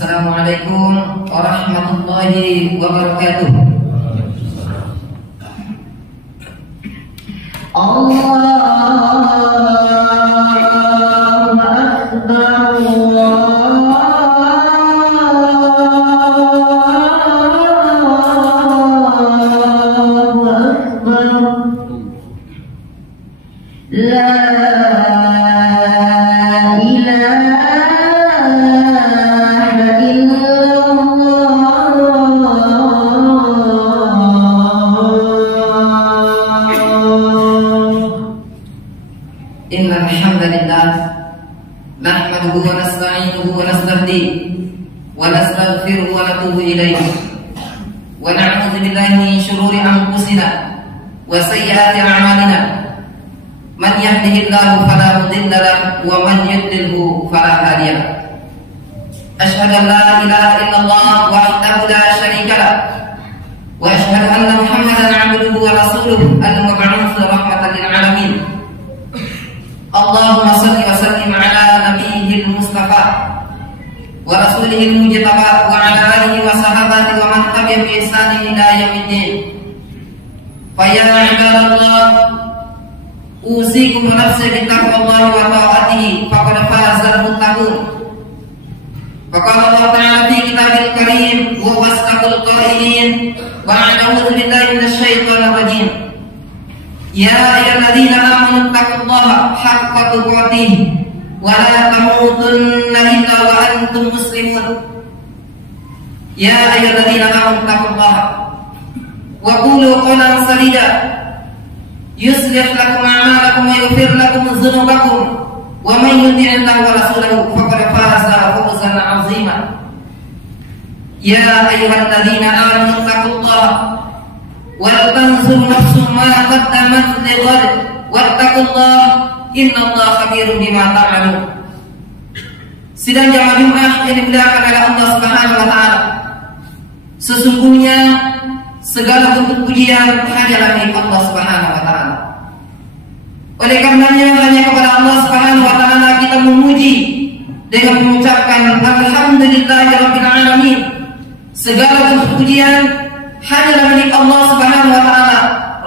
Assalamualaikum warahmatullahi wabarakatuh. Allahu Akbar. Innal hamdalillah nahmaduhu wa nasta'inuhu wa nastahdihi wa nastaghfiruhu wa natubu ilayhi wa na'udzu billahi min shururi anfusina wa sayyiati a'malina man yahdihillahu fala mudilla lahu wa man yudlilhu fala hadiya lahu. Asyhadu an la ilaha illallah wahdahu la syarika lahu wa asyhadu anna Muhammadan 'abduhu wa rasuluhu al-mab'uts rahmatan lil 'alamin. Allahumma salli wa sallim ala nabiyyil mustafa wa rasulihil mujtaba wa ala alihi wa sahabati wa man tabi'ahum bi ihsanin ila yaumiddin. Fa ya ibadallah, usikum nafsi bi taqwallahi wa ta'atihi faqad fazal muttaqun. Faqala Allah ta'ala fi kitabil karim wa wasaqul qailin wa a'udzu billahi minasy syaithanir rajim. Ya ayyuhalladzina amanu taqullaha haqqa tuqatih wa la tamutunna illa wa antum muslimun. Ya ayyuhalladzina amanu taqullaha wa qulu qawlan sadida yuslih lakum a'malakum wa yaghfir lakum dhunubakum wa man yuti'illaha wa rasulahu faqad faza fawzan 'azima. Ya ayyuhalladzina amanu taqullaha wal tanzur nafsum ma qaddamat lighad wattaqullaha innallaha khabirun bima ta'malun. Sidang jamaah Jumat yang dimuliakan oleh Allah Subhanahu wa taala, sesungguhnya segala bentuk pujian hanyalah milik Allah Subhanahu wa taala. Oleh karenanya hanya kepada Allah Subhanahu wa taala kita memuji dengan mengucapkan alhamdulillahirabbil alamin. Segala bentuk pujian hanyalah milik Allah Subhanahu wa taala,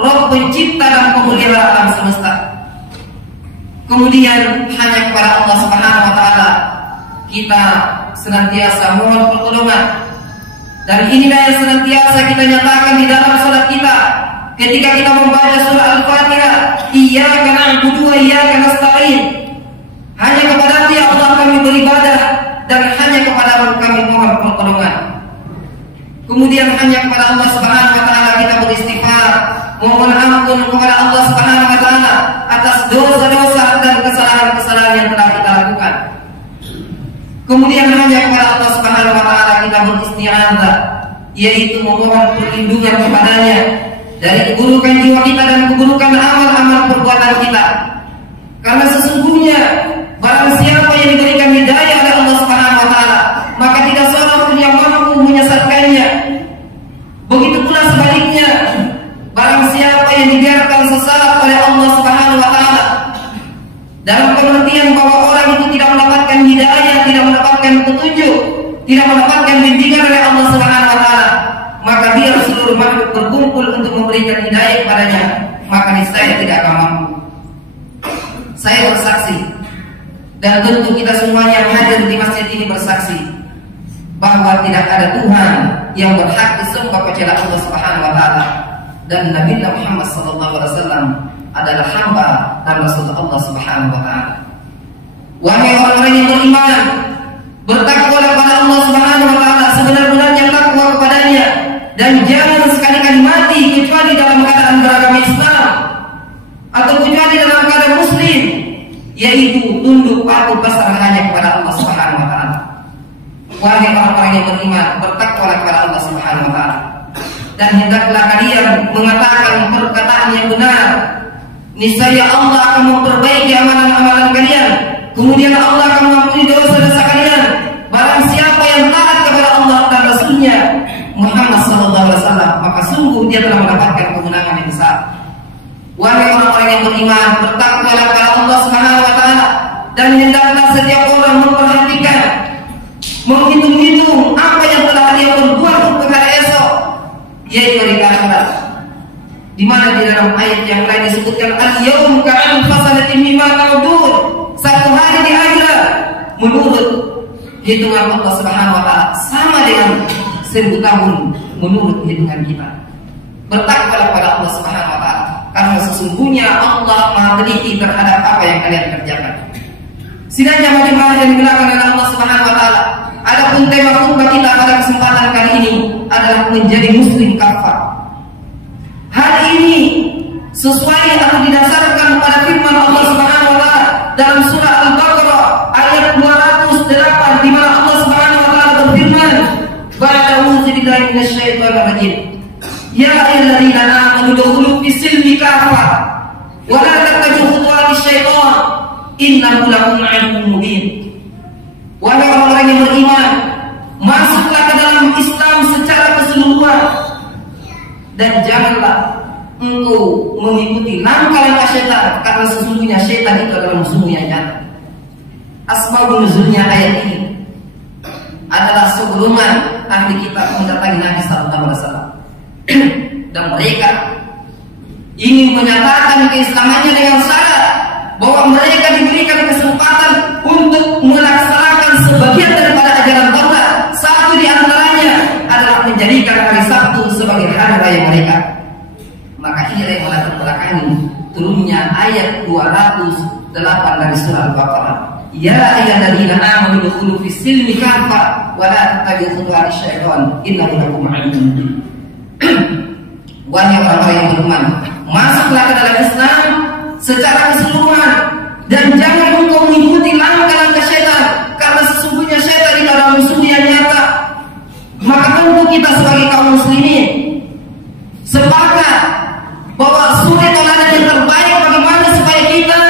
Rabb pencipta dan pemelihara alam semesta. Kemudian hanya kepada Allah Subhanahu wa taala kita senantiasa mohon pertolongan. Dan inilah yang senantiasa kita nyatakan di dalam salat kita ketika kita membaca surah Al-Fatihah, iyyaka na'budu wa iyyaka nasta'in. Hanya kepada Dia Allah kami beribadah dan hanya kepada Allah kami mohon pertolongan. Kemudian hanya kepada Allah Subhanahu wa taala kita beristighfar, mohon ampun kepada Allah Subhanahu wa taala atas dosa-dosa dan kesalahan-kesalahan yang telah kita lakukan. Kemudian hanya kepada Allah Subhanahu wa taala kita beristi'adzah, yaitu memohon perlindungan kepadanya dari keburukan jiwa kita dan keburukan amal-amal perbuatan kita. Karena sesungguhnya barang siapa yang diberikan hidayah oleh Allah Subhanahu wa taala, maka tidak seorang pun yang mampu menyesatkannya. Begitu pula sebaliknya, barang siapa yang dibiarkan sesat oleh Allah Subhanahu wa taala, dalam pengertian bahwa orang itu tidak mendapatkan hidayah, tidak mendapatkan petunjuk, tidak mendapatkan bimbingan oleh Allah Subhanahu wa taala, maka biar seluruh makhluk berkumpul untuk memberikan hidayah kepadanya, maka niscaya tidak akan mampu. Saya bersaksi, dan tentu kita semuanya yang hadir di masjid ini bersaksi, bahwa tidak ada Tuhan yang berhak disembah kecuali Allah Subhanahu wa taala, dan Nabi Muhammad sallallahu alaihi wasallam adalah hamba dan rasul Allah Subhanahu wa taala. Wahai orang-orang yang beriman, bertakwalah kepada Allah Subhanahu wa taala sebenar-benarnya takwa kepadanya, dan jangan sekali-kali mati kecuali dalam keadaan beragama Islam atau kecuali dalam keadaan muslim, yaitu tunduk patuh pasrah hanya kepada Allah Subhanahu wa taala. Wahai orang-orang yang beriman, bertakwalah kepada Allah Subhanahu wa taala, dan hendaklah kalian mengatakan perkataan yang benar. Niscaya Allah akan memperbaiki amalan-amalan kalian, kemudian Allah akan mengampuni dosa-dosa kalian. Barang siapa yang taat kepada Allah dan Rasulnya Muhammad sallallahu alaihi wasallam, maka sungguh dia telah mendapatkan kemenangan yang besar. Wahai orang-orang yang beriman, bertakwalah kepada Allah Subhanahu wa taala, dan hendaklah setiap orang memperhatikan, menghitung-hitung ayat yang lain disebutkan al-yaum ka'an fasalatin mimma ta'udun. Satu hari di akhirat menurut hitungan Allah Subhanahu wa taala sama dengan 1000 tahun menurut hitungan kita. Bertakwalah kepada Allah Subhanahu wa taala, karena sesungguhnya Allah Maha teliti terhadap apa yang kalian kerjakan. Sidang jamaah yang dimuliakan oleh Allah Subhanahu wa taala. Adapun tema khutbah kita pada kesempatan kali ini adalah menjadi muslim kafah. Hal ini sesuai atau didasarkan pada firman Allah Subhanahu wa taala dalam surah Al-Baqarah ayat 208, di mana Allah Subhanahu wa taala berfirman, "Ba'da'udzu billahi minasyaitonir rajim. Ya ayyuhalladzina amanu udkhulu fis-silmi kafah wa la tattabi'u khutuwatis syaitan innahu lakum 'aduwwun mubin." Wahai orang-orang yang beriman, masuklah ke dalam Islam secara keseluruhan dan janganlah engkau mengikuti langkah-langkah syaitan, karena sesungguhnya syaitan itu adalah musuh yang nyata. Asbabun nuzulnya ayat ini adalah sebelumnya ahli kitab mendatangi Nabi sallallahu alaihi wasallam dan mereka ingin menyatakan keislamannya dengan syarat bahwa mereka diberikan kesempatan untuk melaksanakan sebagian daripada ajaran Taurat. Satu di antaranya adalah menjadikan hari Sabtu sebagai hari raya mereka. Maka ini yang melatar belakangi turunnya ayat 208 dari surah Al-Baqarah. Ya ayyuhalladzina amanu udkhulu fis-silmi kafah wa la tattabi'u khutuwatis syaitan innahu lakum 'aduwwun mubin. Wahai orang-orang yang beriman, masuklah ke dalam Islam secara keseluruhan dan jangan engkau mengikuti langkah-langkah syaitan, karena sesungguhnya syaitan itu adalah musuh yang nyata. Maka tentu kita sebagai kaum muslimin sepakat bahwa suri teladan yang terbaik bagaimana supaya kita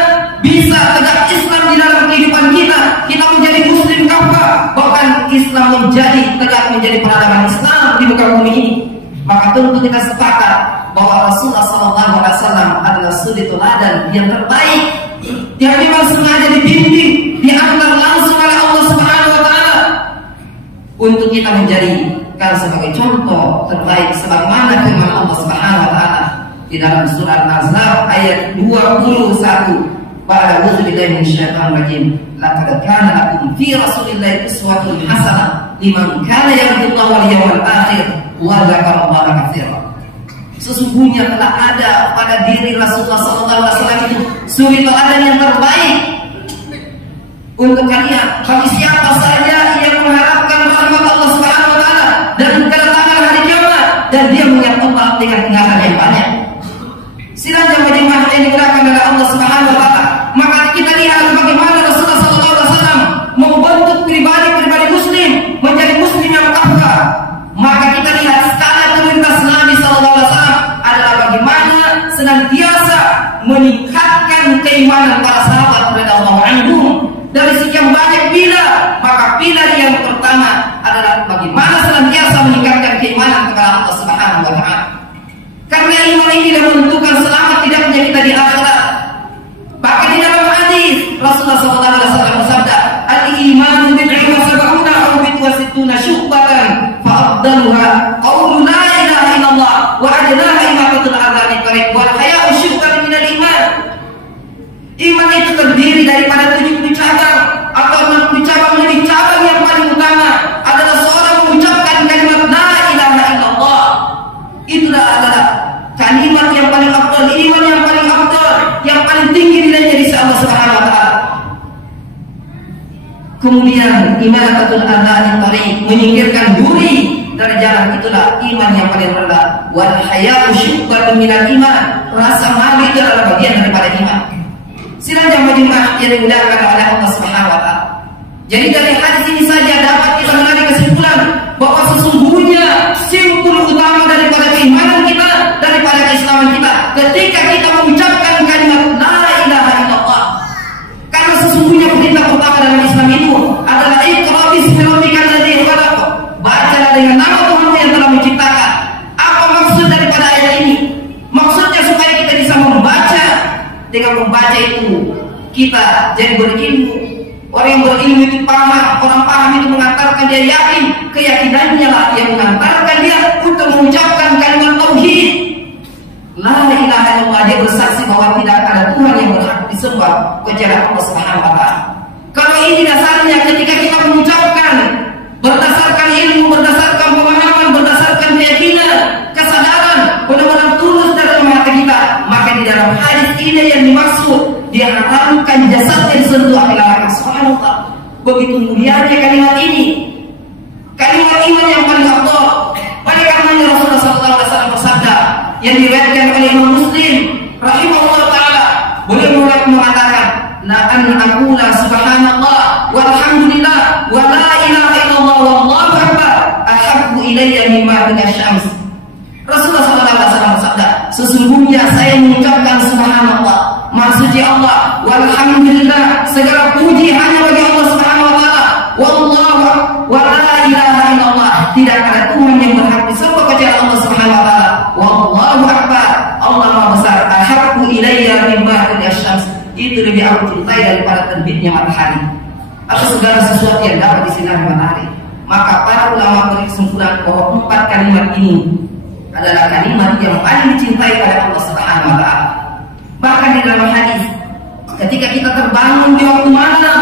bisa tegak Islam di dalam kehidupan kita, kita menjadi muslim kafah, bahkan Islam menjadi peradaban Islam di muka bumi ini. Maka tentu kita sepakat bahwa Rasulullah SAW adalah suri teladan yang terbaik, yang memang sengaja dibimbing, diantar langsung oleh Allah Subhanahu wa taala untuk kita menjadikan sebagai contoh terbaik, sebagaimana firman Allah Subhanahu wa taala di dalam surah Al-Ahzab ayat 21, "Ba'da billahi minasyaitonir rajim. Laqad kana lakum fi Rasulillahi uswatun hasanah liman kana yarjullaha wal yawmal akhir wa dzakarallaha katsiran." Sesungguhnya telah ada pada diri Rasulullah SAW itu suri teladan yang terbaik untuk kalian, bagi siapa saja yang mengharapkan rahmat Allah Subhanahu wa taala dan kedatangan hari kiamat dan dia mengingat Allah dengan ingatan yang banyak. Sidang jamaah yang dimuliakan oleh Allah Subhanahu wa taala, maka kita lihat bagaimana Rasulullah SAW membentuk pribadi-pribadi muslim menjadi muslim yang kafah. Maka kita lihat skala prioritas Nabi SAW adalah bagaimana senantiasa meningkatkan keimanan para sahabat radhiyallahu anhum dari sekian banyak pilar. Maka pilar yang pertama adalah bagaimana senantiasa meningkatkan keimanan kepada Allah Subhanahu wa taala. Karena iman ini adalah menentukan selamat tidaknya kita di akhirat. Bahkan di dalam hadis Rasulullah SAW bersabda, "Al-imanu bid'un wa sab'una aw bid'un wa sittuna syu'batan, fa afdaluha qaulu la ilaha illallah wa adnaha imatatul adza min tariq wal haya'u syu'batun minal iman." Iman itu terdiri daripada 70 cabang atau 60 cabang. Lebih cabang yang paling utama adalah seorang mengucapkan kalimat la ilaha illallah. Itulah adalah kalimat yang paling afdal, iman yang paling afdal, yang paling tinggi nilainya di sisi Allah Subhanahu wa taala. Kemudian imatatul adza min tariq, menyingkirkan duri dari jalan, itulah iman yang paling rendah. Wal haya'u syu'batun minal iman, rasa malu itu adalah bagian daripada iman. Sidang jamaah yang dimuliakan oleh Allah Subhanahu wa taala. Jadi dari hadis ini saja dapat kita menarik kesimpulan bahwa sesungguhnya simpul utama daripada keimanan kita, daripada keislaman kita, ketika kita mengucapkan kalimat la ilaha illallah. Karena sesungguhnya perintah pertama dalam Islam itu adalah iqra bismi rabbikal ladzi khalaq. Bacalah dengan nama Tuhanmu yang telah menciptakan. Apa maksud daripada ayat ini? Maksudnya supaya kita bisa membaca. Dengan membaca itu kita jadi berilmu. Orang yang berilmu itu paham, orang paham itu mengantarkan dia yakin, keyakinannya lah yang mengantarkan dia untuk mengucapkan kalimat tauhid. La ilaha illallah, dia bersaksi bahwa tidak ada Tuhan yang berhak disembah kecuali Allah Subhanahu wa taala. Kalau ini dasarnya ketika kita mengucapkan berdasarkan ilmu, berdasarkan pemahaman, berdasarkan keyakinan, kesadaran, benar-benar tulus dalam hati kita, maka di dalam hadis ini yang dimaksud diharamkan jasadnya disentuh oleh Allah Subhanahu wa taala. Begitu mulianya kalimat ini, kalimat iman yang paling afdal. Oleh karenanya Rasulullah SAW bersabda yang diriwayatkan oleh Imam Muslim rahimahullah taala, beliau mengatakan, la an aqula subhanallah walhamdulillah wa la ilaha illallah wallahu akbar ahabbu ilayya mimma syams. Rasulullah SAW bersabda, sesungguhnya saya mengucapkan subhanallah, maha suci Allah, walhamdulillah, segala puji hanya bagi Allah Subhanahu wa taala, wallahu wa la ilaha illallah, tidak ada Tuhan yang berhak disembah kecuali Allah Subhanahu wa taala, wallahu akbar, Allah maha besar, ahabbu ilayya mimma syams, itu lebih aku cintai daripada terbitnya matahari atau segala sesuatu yang dapat disinari matahari. Maka para ulama berkesimpulan bahwa 4 kalimat ini adalah kalimat yang paling dicintai oleh Allah Subhanahu wa taala. Bahkan di dalam hadis, ketika kita terbangun di waktu malam,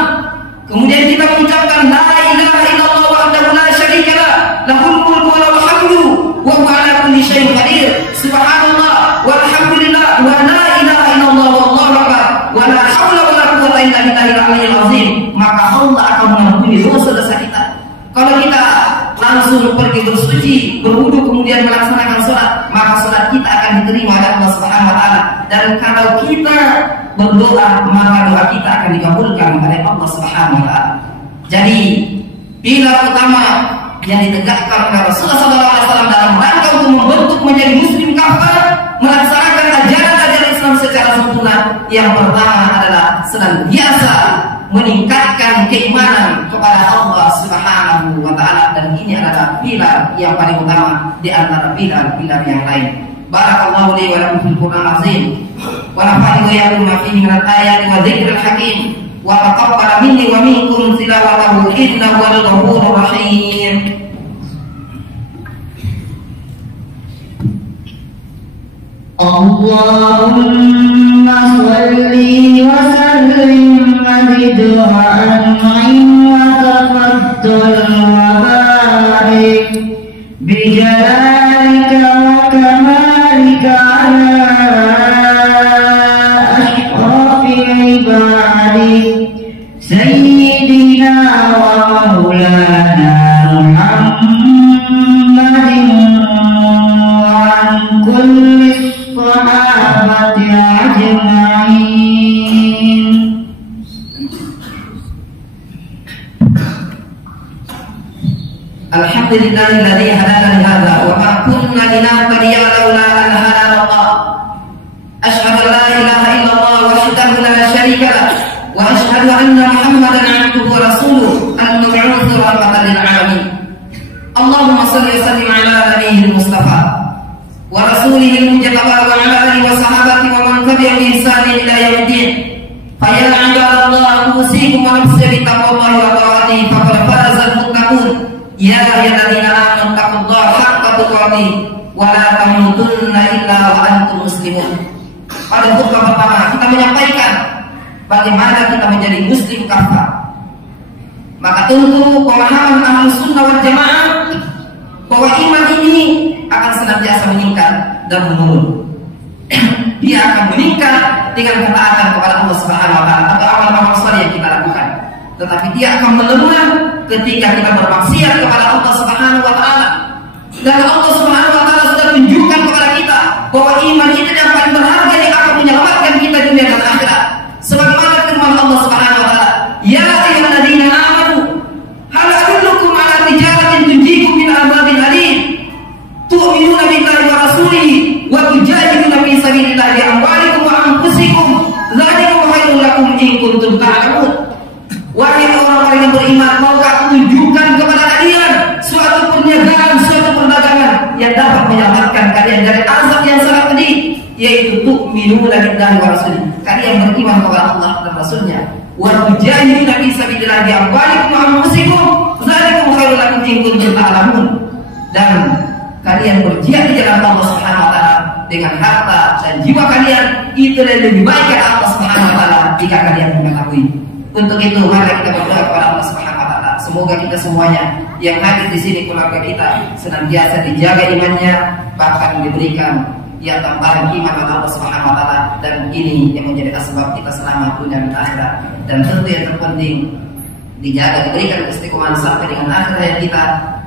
kemudian kita mengucapkan la ilaha illallah wahdahu la syarika lah, lahul mulku wa lahul hamdu wa huwa ala kulli syai'in qadir, subhanallah walhamdulillah wa la ilaha illallah wallahu akbar wa la haula wa la quwwata illa billahil aliyyil azim, maka Allah akan mengampuni dosa-dosa kita. Kalau kita langsung pergi bersuci, berwudu, kemudian melaksanakan sholat, maka sholat kita akan diterima oleh Allah Subhanahu wa taala. Dan kalau kita berdoa, maka doa kita akan dikabulkan oleh Allah Subhanahu wa taala. Jadi, pilar utama yang ditegakkan oleh Rasulullah SAW dalam rangka untuk membentuk menjadi muslim kafah, melaksanakan ajaran-ajaran Islam secara sempurna, yang pertama adalah senantiasa meningkatkan keimanan kepada Allah Subhanahu wa taala, dan ini adalah pilar yang paling utama di antara pilar-pilar yang lain. Barakallahu li wa lakum fil Qur'an azim wa nafa'ani wa iyyakum ma fihi min al-ayati wa dzikril hakim wa taqabbal minni wa minkum tilawatahu innahu wal ghafurur rahim. Allahumma shalli wa sallim mazid wa an'im wa tafaddal wa barik bi jalalika wa kamalika ala ashrafi ibadik sayyidina wa maulana Muhammadin wa an kulli sahabati ajma'in. Alhamdulillahilladzi hadana li hadza wa ma kunna linahtadiya laula an hadana Allah. Asyhadu an la ilaha illallah wahdahu la syarika lah wa asyhadu anna Muhammadan 'abduhu wa rasuluhu al-mab'uts rahmatan lil 'alamin. Allahumma shalli wa sallim ala nabiyyil mustafa wa rasulihil mujtaba wa ala alihi wa sahabati wa man tabi'ahum bi ihsan ila yaumiddin. Fa ya 'ibadallah, usikum wa nafsi bi taqwallahi wa ta'atihi faqad fazal muttaqun. Ya ayyuhalladzina amanu taqullaha haqqa tuqatih wa la tamutunna illa wa antum muslimun. Pada khutbah pertama kita menyampaikan bagaimana kita menjadi muslim kafah. Maka tentu pemahaman Ahlus Sunnah wal Jamaah bahwa iman ini akan senantiasa meningkat dan menurun. Dia akan meningkat dengan ketaatan kepada Allah Subhanahu wa taala atau amal-amal saleh yang kita lakukan. Tetapi dia akan melemah ketika kita bermaksiat kepada Allah Subhanahu wa taala. Dan Allah Subhanahu wa taala sudah tunjukkan kepada kita bahwa iman itu yang paling berharga yang akan menyelamatkan kita dunia dan akhirat. Sebagaimana firman Allah Subhanahu wa taala, "Ya ayyuhalladzina amanu, hal adullukum ala tijaratin tunjikum min adzabin alim, tu'minuna billahi wa rasulihi wa tujahiduna fi sabilillah bi amwalikum wa anfusikum, dzalikum khairul lakum in kuntum ta'lamun." Wahai orang-orang yang beriman, maukah aku tunjukkan kepada kalian suatu perniagaan, suatu perdagangan yang dapat menyelamatkan kalian dari azab yang sangat pedih, yaitu tu'minuna billahi wa rasulihi, kalian beriman kepada Allah dan Rasulnya, wa tujahiduna fi sabilillah bi amwalikum wa anfusikum, dzalikum khairul lakum in kuntum ta'lamun, dan kalian berjihad di jalan Allah Subhanahu wa taala dengan harta dan jiwa kalian, itu lebih baik kepada Allah Subhanahu wa taala jika kalian mengetahui. Untuk itu mari kita berdoa kepada Allah Subhanahu wa taala. Semoga kita semuanya yang hadir di sini, keluarga kita, senantiasa dijaga imannya, bahkan diberikan tambahan iman oleh Allah Subhanahu wa taala, dan ini yang menjadi asbab kita selamat dunia dan akhirat. Dan tentu yang terpenting dijaga, diberikan istiqomah sampai dengan akhir hayat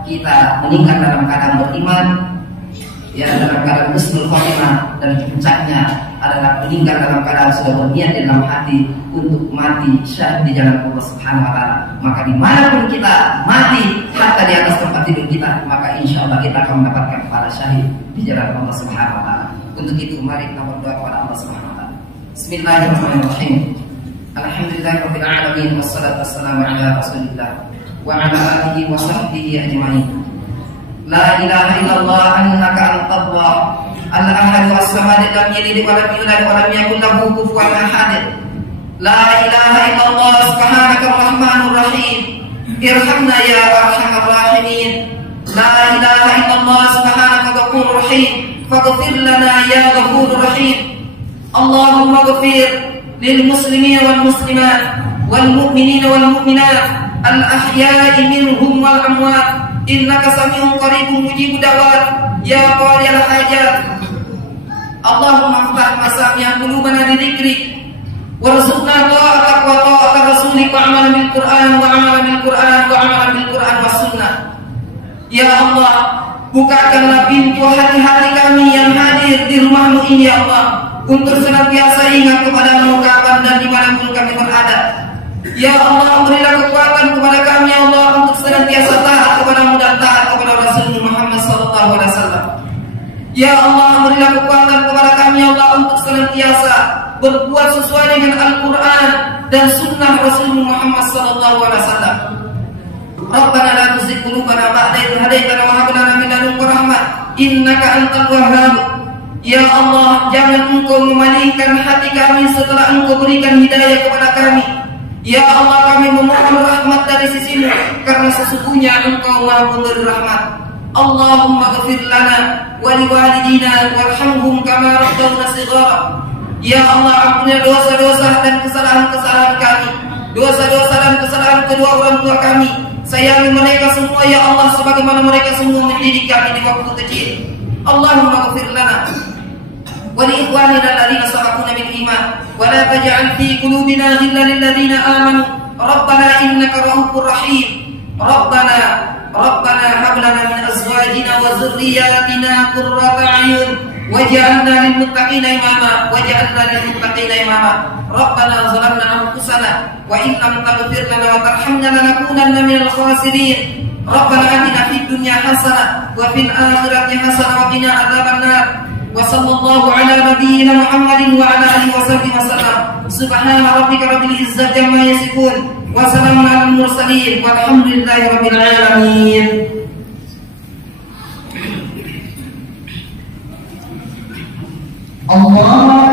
kita meninggal dalam keadaan beriman, dalam keadaan husnul khotimah, dan puncaknya adalah meninggal dalam keadaan sudah berniat di dalam hati untuk mati syahid di jalan Allah Subhanahu wa taala. Maka dimanapun kita mati, hatta di atas tempat tidur kita, maka insya Allah kita akan mendapatkan pahala syahid di jalan Allah Subhanahu wa taala. Untuk itu mari kita berdoa kepada Allah Subhanahu wa taala. Bismillahirrahmanirrahim. Alhamdulillahirabbil alamin, wassalatu wassalamu ala Rasulillah wa ala alihi wa sahbihi ajma'in. La ilaha illallah annaka antallah al-ahad was-samad lam yalid wa lam yulad wa lam yakul lahu kufuwan ahad. La ilaha illallah subhanaka ar-rahmanur rahim, irhamna ya arhamar rahimin. La ilaha illallah subhanaka ghafurur rahim, faghfir lana ya ghafurur rahim. Allahumma ghfir للمسلمين والمسلمات والمؤمنين والمؤمنات الأحياء منهم والأموات إنك سميع قريب مجيب دعوات يا قاضي الحاجات. اللهم افتح مسامع قلوبنا لذكرك وارزقنا طاعتك وطاعة رسولك وعمل بالقرآن وعمل بالقرآن وعمل بالقرآن والسنة. Ya Allah, bukakanlah pintu hati-hati kami yang hadir di rumahmu ini ya Allah, untuk senantiasa ingat kepadamu kapan dan dimanapun kami berada. Ya Allah, berilah kekuatan kepada kami ya Allah, untuk senantiasa taat kepadamu dan taat kepada Rasulullah Muhammad SAW. Ya Allah, berilah kekuatan kepada kami ya Allah, untuk senantiasa berbuat sesuai dengan Al-Quran dan Sunnah Rasulullah Muhammad SAW. Rabbana la tuzigh qulubana ba'da idh hadaytana wa hab lana min ladunka rahmah innaka antal wahhab. Ya Allah, jangan Engkau memalingkan hati kami setelah Engkau berikan hidayah kepada kami. Ya Allah, kami memohon rahmat dari sisi-Mu, karena sesungguhnya Engkau Maha Pemberi rahmat. Allahumma ghfir lana wa liwalidina warhamhum kama rabbawna shighara. Ya Allah, ampunilah dosa-dosa dan kesalahan-kesalahan kami, dosa-dosa dan kesalahan kedua orang tua kami. Sayangi mereka semua ya Allah, sebagaimana mereka semua mendidik kami di waktu kecil. Allahumma ghfir lana wa li ikhwanina alladziina sabaquna bil iman wa la taj'al fi qulubina ghillan lil ladziina amanu rabbana innaka ra'ufur rahim. Rabbana hab lana min azwajina wa dhurriyyatina qurrata a'yun waj'alna lil muttaqina imama. Rabbana zalamna anfusana wa in lam taghfir lana wa tarhamna lanakunanna minal khasirin. Rabbana atina fid dunya hasanah wa fil akhirati hasanah wa qina adzabannar. Wa sallallahu ala nabiyyina Muhammadin wa ala alihi wasallam. Subhana rabbika rabbil izzati amma yasifun wa salamun alal mursalin walhamdulillahi rabbil alamin. Allah